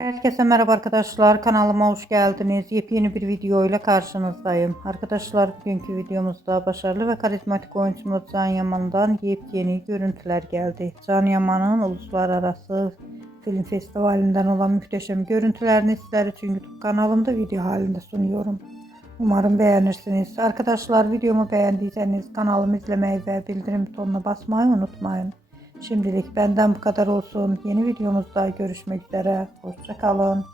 Herkese merhaba arkadaşlar. Kanalıma hoş geldiniz. Yepyeni bir video ile karşınızdayım. Arkadaşlar bugünkü videomuzda başarılı ve karizmatik oyuncumuz Can Yaman'dan yepyeni görüntüler geldi. Can Yaman'ın uluslararası film festivalinden olan muhteşem görüntülerini sizler için YouTube kanalımda video halinde sunuyorum. Umarım beğenirsiniz. Arkadaşlar videomu beğendiyseniz kanalımı izlemeyi ve bildirim butonuna basmayı unutmayın. Şimdilik benden bu kadar olsun. Yeni videomuzda görüşmek üzere. Hoşça kalın.